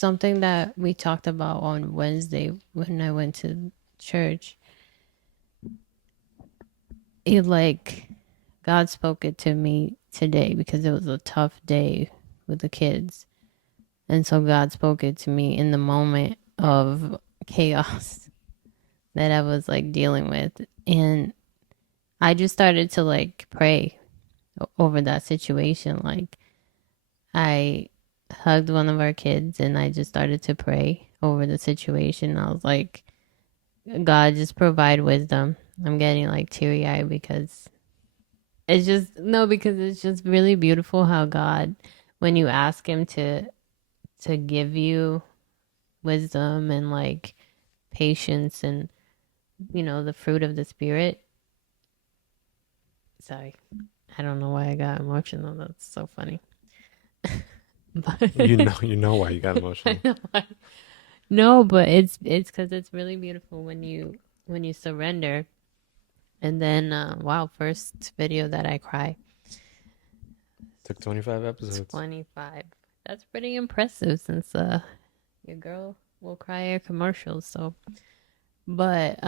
something that we talked about on Wednesday when I went to church. It like God spoke it to me today because it was a tough day with the kids. And so God spoke it to me in the moment of chaos that I was like dealing with. And I just started to like pray over that situation. Like I hugged one of our kids and I just started to pray over the situation. I was like, God, just provide wisdom. I'm getting like teary eyed because it's just, no, because it's just really beautiful how God, when you ask Him to give you wisdom and like patience and, the fruit of the Spirit. Sorry. I don't know why I got emotional. That's so funny. But You know why you got I emotional. know why. No, but it's because it's really beautiful when you surrender. And then wow, first video that I cry. Took 25 episodes. 25. That's pretty impressive since your girl will cry at commercials. So, but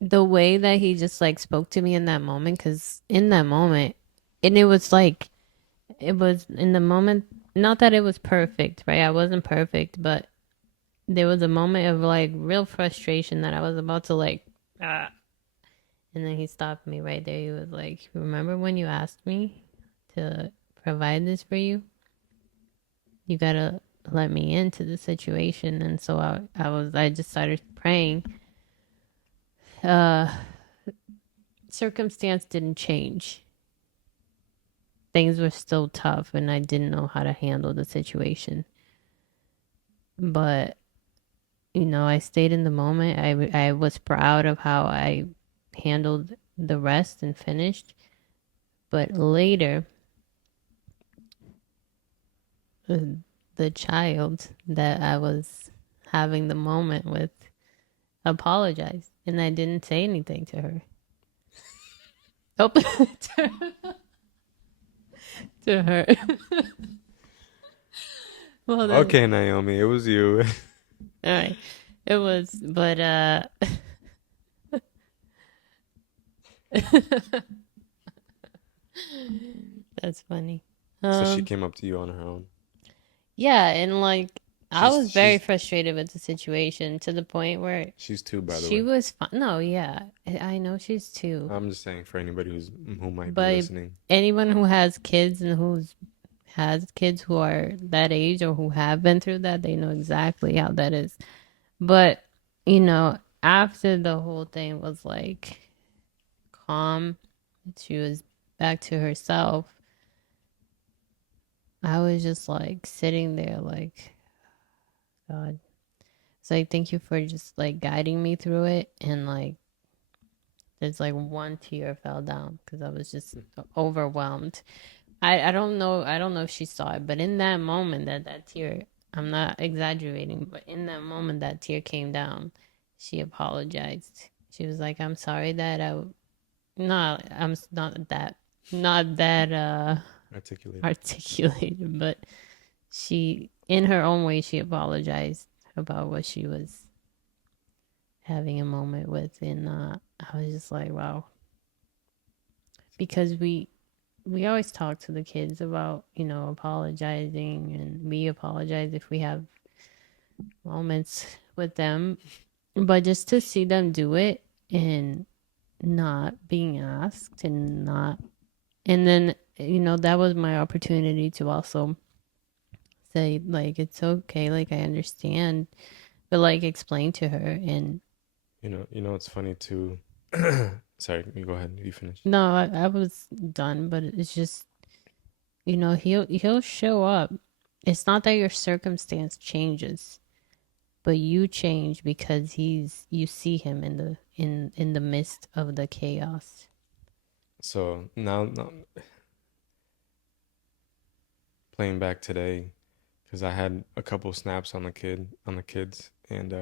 the way that he just like spoke to me in that moment, because in that moment, and it was like it was in the moment. Not that it was perfect, right? I wasn't perfect, but there was a moment of like real frustration that I was about to like, ah. And then he stopped me right there. He was like, "Remember when you asked me to provide this for you? You gotta let me into the situation." And so I just started praying. Uh, Circumstance didn't change. Things were still tough, and I didn't know how to handle the situation. But I stayed in the moment. I was proud of how I handled the rest and finished. But later, the child that I was having the moment with apologized, and I didn't say anything to her. Oh, to her. Well then, Okay, Naomi, it was you. all right. It was, but that's funny. So she Um, came up to you on her own. yeah, and like I She's was very she's frustrated with the situation to the point where she's two, by the she way. was fine. No, yeah, I know she's two, I'm just saying for anybody who might be but listening. anyone who has kids and who's has kids who are that age or who have been through that, they know exactly how that is. But, after the whole thing was like calm, she was back to herself. I was just like sitting there, like, God. It's like, thank you for just like guiding me through it. And like, there's like one tear fell down because I was just overwhelmed. I don't know. I don't know if she saw it, but in that moment, that tear, I'm not exaggerating, but in that moment, that tear came down. She apologized. She was like, "I'm sorry that I, not, I'm not that Articulated. articulated, but she, in her own way, she apologized about what she was having a moment with, and I was just like, wow, because we always talk to the kids about, apologizing, and we apologize if we have moments with them. But just to see them do it and not being asked and not, and then, that was my opportunity to also say, like, it's okay, like, I understand, but like, explain to her. And It's funny too. Sorry, you go ahead. You finish. no, I was done, but it's just, he'll show up. It's not that your circumstance changes, but you change because you see him in the midst of the chaos. So now playing back today, because I had a couple snaps on the kids, and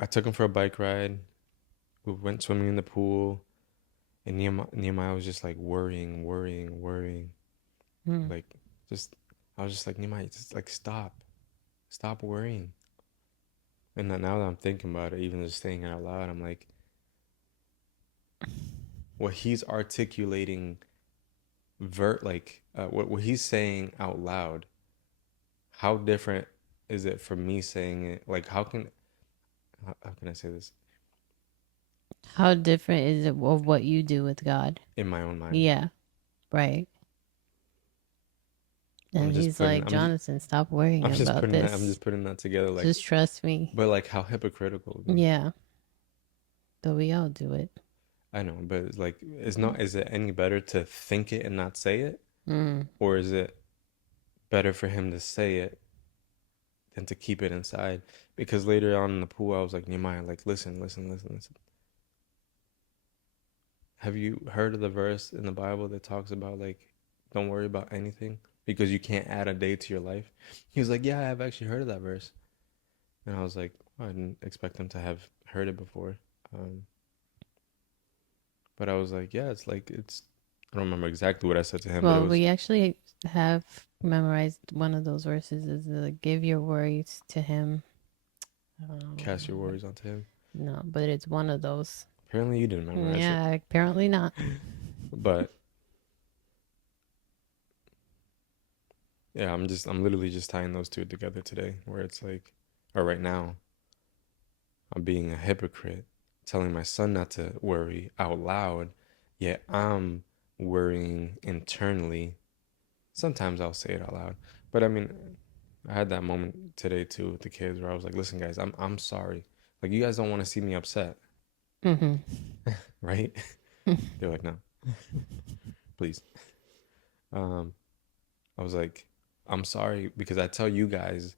I took them for a bike ride. We went swimming in the pool, And Nehemiah was just like worrying, worrying, worrying. Mm. Like, just, I was just like, Nehemiah, just like stop worrying. And then now that I'm thinking about it, even just saying it out loud, I'm like, what he's articulating, what he's saying out loud, how different is it from me saying it? Like, how can I say this How different is it of what you do with God? in my own mind? Yeah, right. And he's like, Jonathan, stop worrying about I'm this. just putting that together, like, Just trust me. but like how hypocritical of me. Yeah, but we all do it. I know, but it's like, is it any better to think it and not say it? Mm. Or is it better for him to say it than to keep it inside? Because later on in the pool, I was like, Nehemiah, like, listen, listen, listen, listen. Have you heard of the verse in the Bible that talks about, like, don't worry about anything because you can't add a day to your life? He was like, yeah, I've actually heard of that verse. And I was like, I didn't expect him to have heard it before. Um, but I was like, yeah, I don't remember exactly what I said to him, but it Well, was we actually have memorized one of those verses is give your worries to him. cast your But worries onto him. no, but it's one of those. Apparently you didn't memorize it. Yeah, apparently not. But yeah, I'm literally just tying those two together today, where it's like, or right now, I'm being a hypocrite, telling my son not to worry out loud, yet I'm worrying internally. Sometimes I'll say it out loud, but I mean, I had that moment today too with the kids where I was like, "Listen, guys, I'm sorry. Like, you guys don't want to see me upset, Mm-hmm. right?" They're like, "No, please." Um, I was like, "I'm sorry because I tell you guys,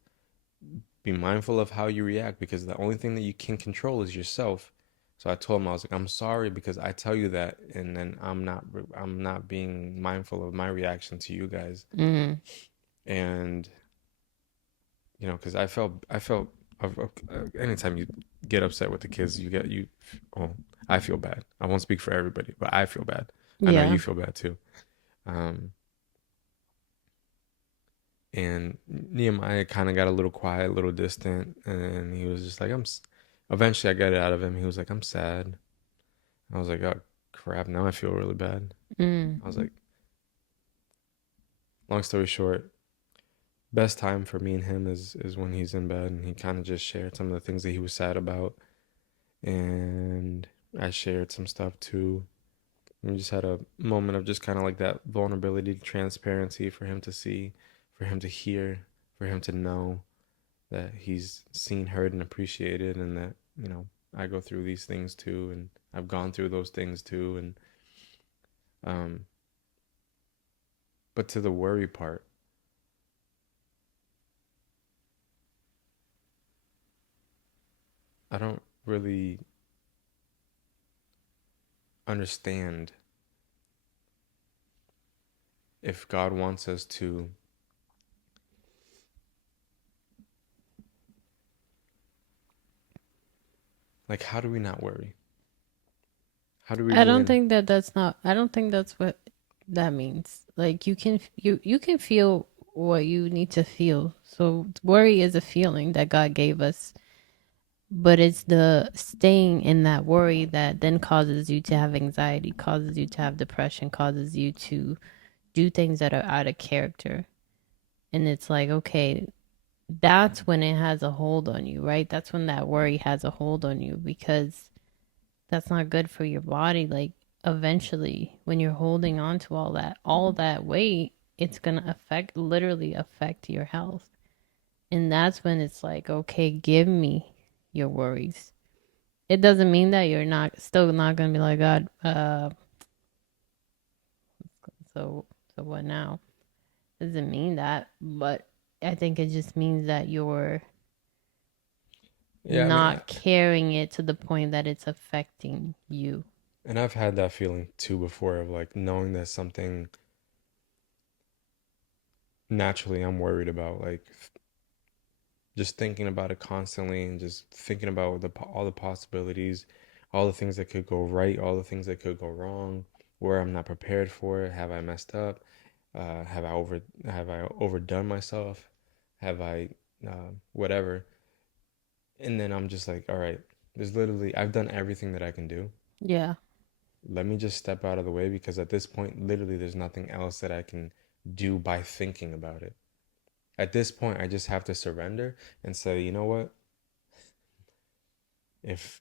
be mindful of how you react because the only thing that you can control is yourself." So I told him, I was like, I'm sorry because I tell you that, and then I'm not being mindful of my reaction to you guys. Mm-hmm. And because I felt anytime you get upset with the kids, oh, I feel bad. I won't speak for everybody, but I feel bad. I know you Yeah. feel bad too. Um, and Nehemiah kind of got a little quiet, a little distant, and he was just like, Eventually, I got it out of him. He was like, "I'm sad." I was like, "Oh crap!" Now I feel really bad. Mm. I was like, long story short, best time for me and him is when he's in bed, and he kind of just shared some of the things that he was sad about, and I shared some stuff too. We just had a moment of just kind of like that vulnerability, transparency for him to see, for him to hear, for him to know that he's seen, heard, and appreciated, and that I go through these things too, and I've gone through those things too, and um, but to the worry part, I don't really understand if God wants us to, like, how do we not worry? How do we I don't really? think that that's not. I don't think that's what that means. Like you can feel what you need to feel. So worry is a feeling that God gave us, but it's the staying in that worry that then causes you to have anxiety, causes you to have depression, causes you to do things that are out of character. And it's like, okay, that's when it has a hold on you, right? That's when that worry has a hold on you because that's not good for your body. Like, eventually, when you're holding on to all that weight, it's going to literally affect your health. And that's when it's like, okay, give me your worries. It doesn't mean that you're still not going to be like, God, so, so what now? Doesn't mean that, but I think it just means that you're Yeah, I mean, not carrying it to the point that it's affecting you. and I've had that feeling too before of like knowing that something naturally I'm worried about, like just thinking about it constantly and just thinking about all the possibilities. all the things that could go right, all the things that could go wrong, where I'm not prepared for it. Have I messed up? Have I overdone myself? Have I whatever? And then I'm just like, all right, there's literally I've done everything that I can do. Yeah. Let me just step out of the way because at this point, literally, there's nothing else that I can do by thinking about it. At this point, I just have to surrender and say, you know what? If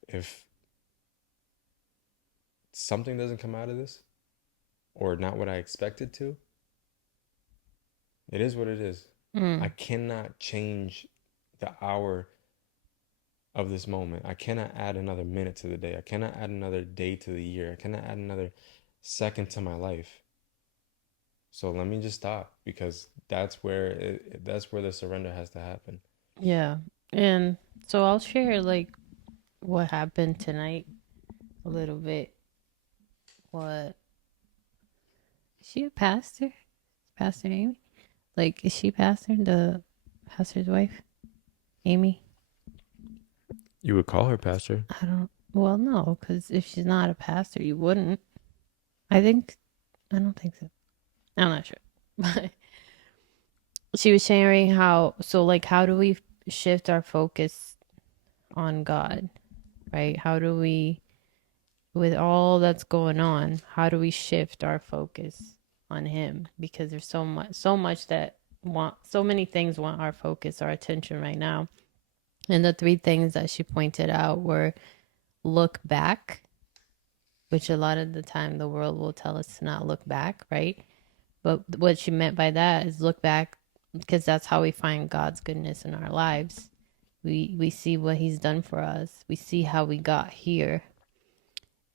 something doesn't come out of this or not what I expected to, it is what it is. I Mm. cannot change the hour of this moment. I cannot add another minute to the day. I cannot add another day to the year. I cannot add another second to my life. So let me just stop because that's where the surrender has to happen. Yeah. And so I'll share like what happened tonight a little bit. What is she a pastor? Pastor Amy? Like is she pastor? The pastor's wife? Amy? You would call her pastor. I don't well no, because if she's not a pastor you wouldn't. I think I don't think so. I'm not sure. But she was sharing how so like how do we shift our focus on God, right? How do we with all that's going on, how do we shift our focus on him? Because there's so much that want so many things want our focus, our attention right now. And the three things that she pointed out were look back, which a lot of the time the world will tell us to not look back, right? But what she meant by that is look back because that's how we find God's goodness in our lives. We see what he's done for us. We see how we got here.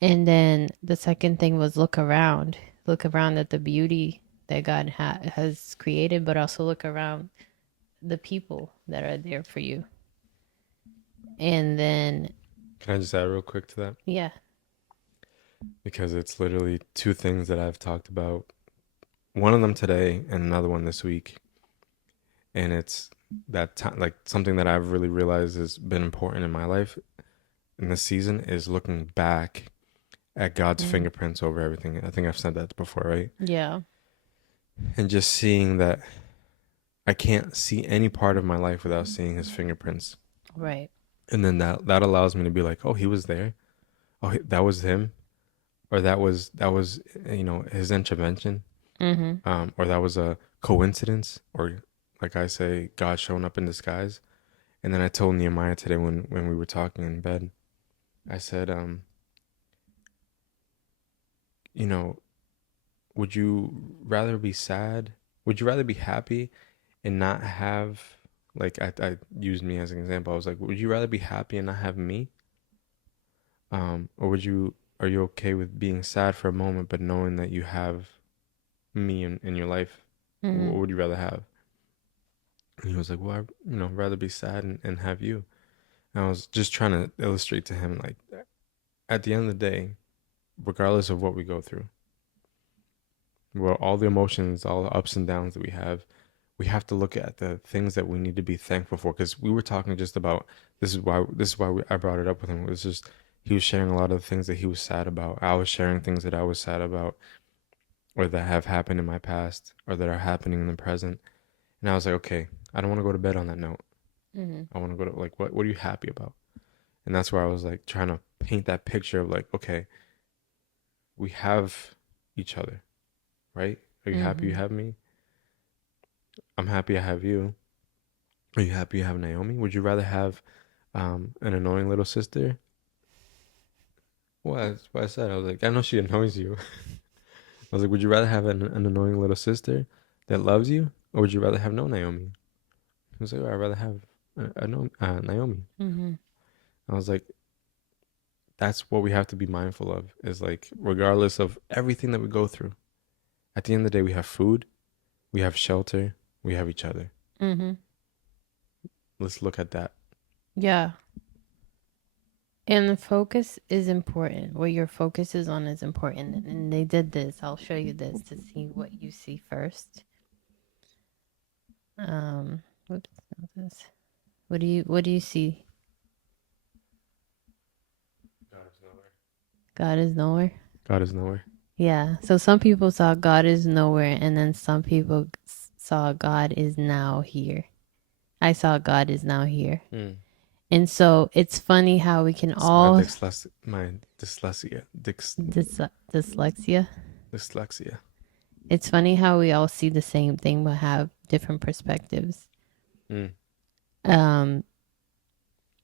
And then the second thing was look around. Look around at the beauty that God has created, but also look around the people that are there for you. And then, Can I just add real quick to that? yeah. Because it's literally two things that I've talked about. One of them today and another one this week. And it's that time, like something that I've really realized has been important in my life in this season is looking back at God's Mm. fingerprints over everything. I think I've said that before, right? Yeah. And just seeing that I can't see any part of my life without seeing his fingerprints. Right. And then that allows me to be like, oh, he was there. Oh, that was him, or that was his intervention, Mm-hmm. or that was a coincidence, or like I say, God showing up in disguise. And then I told Nehemiah today when we were talking in bed, I said, you know, would you rather be sad? Would you rather be happy and not have like I used me as an example. I was like, would you rather be happy and not have me? Or are you okay with being sad for a moment but knowing that you have me in your life? Mm-hmm. What would you rather have? And he was like, well, rather be sad and have you. And I was just trying to illustrate to him like at the end of the day, regardless of what we go through, well, all the emotions, all the ups and downs that we have to look at the things that we need to be thankful for. Because we were talking just about I brought it up with him. It was just he was sharing a lot of the things that he was sad about. I was sharing things that I was sad about, or that have happened in my past, or that are happening in the present. And I was like, okay, I don't want to go to bed on that note. Mm-hmm. I want to go to like what are you happy about? And that's where I was like trying to paint that picture of like, okay, we have each other, right? Are you happy you Mm-hmm. have me? I'm happy I have you. Are you happy you have Naomi? Would you rather have an annoying little sister? Well, that's what I said. I was like, I know she annoys you. I was like, would you rather have an annoying little sister that loves you, or would you rather have no Naomi? He was like, oh, I'd rather have Naomi. Mm-hmm. I was like, that's what we have to be mindful of. Is like, regardless of everything that we go through, at the end of the day, we have food, we have shelter, we have each other. Mm-hmm. Let's look at that. Yeah. And the focus is important. What your focus is on is important. And they did this. I'll show you this to see what you see first. Whoops, not this. What do you see? God is nowhere. God is nowhere. God is nowhere. Yeah. So some people saw God is nowhere, and then some people saw God is now here. I saw God is now here. Mm. And so it's funny how we can It's my all dyslexia. dyslexia. It's funny how we all see the same thing but have different perspectives. Mm. Um,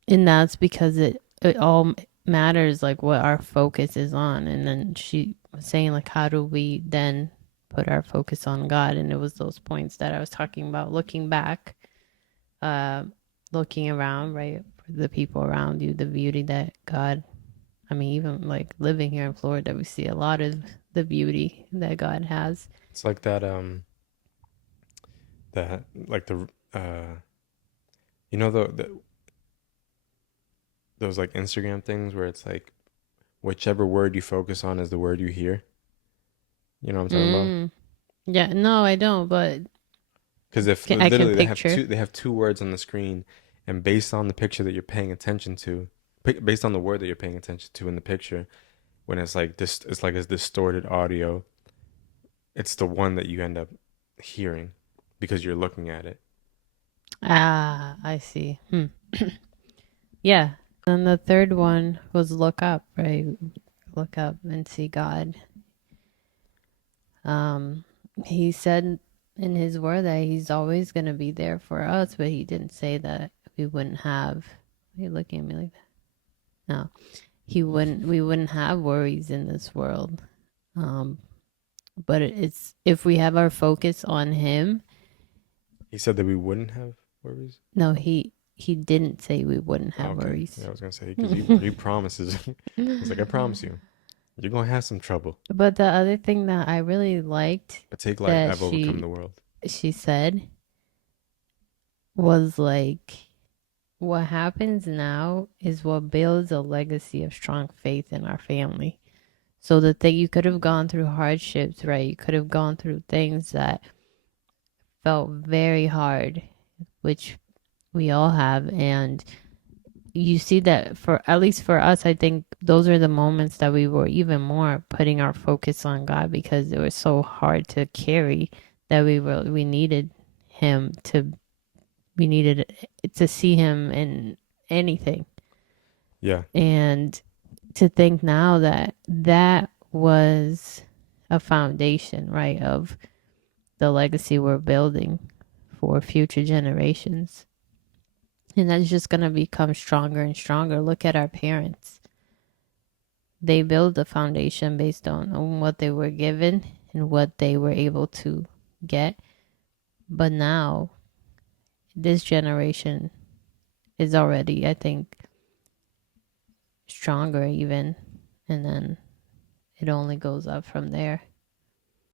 and that's because it all matters like what our focus is on. And then she was saying like, how do we then put our focus on God? And it was those points that I was talking about, looking back, uh, looking around, right, for the people around you, the beauty that God. I mean, even like living here in Florida, we see a lot of the beauty that God has. It's like that like you know the those like Instagram things where it's like whichever word you focus on is the word you hear. You know what I'm talking about? Mm. Yeah, no, I don't, but Because if I can literally picture. they have two words on the screen, and based on the picture that you're paying attention to, based on the word that you're paying attention to in the picture, when it's like this, it's like a distorted audio. It's the one that you end up hearing because you're looking at it. Ah, I see. Yeah. And the third one was look up, right? Look up and see God. Um, he said in his word that he's always going to be there for us, but he didn't say that we wouldn't have. Are you looking at me like that? No, we wouldn't have worries in this world. Um, but it's if we have our focus on him. He said that we wouldn't have worries. No, he didn't say we wouldn't Oh, have okay, yeah, worries. I was gonna say because he promises. He's like, I promise you, you're gonna have some trouble, But the other thing that I really liked but take light. that I've overcome the world. she said was like what happens now is what builds a legacy of strong faith in our family. So the thing you could have gone through hardships, right? You could have gone through things that felt very hard, which we all have, and you see that for at least for us, I think those are the moments that we were even more putting our focus on God because it was so hard to carry that we needed him to we needed to see him in anything. Yeah, And to think now that that was a foundation, right, of the legacy we're building for future generations. And that's just going to become stronger and stronger. Look at our parents. They build the foundation based on what they were given and what they were able to get. But now, this generation is already, I think, stronger even. And then it only goes up from there.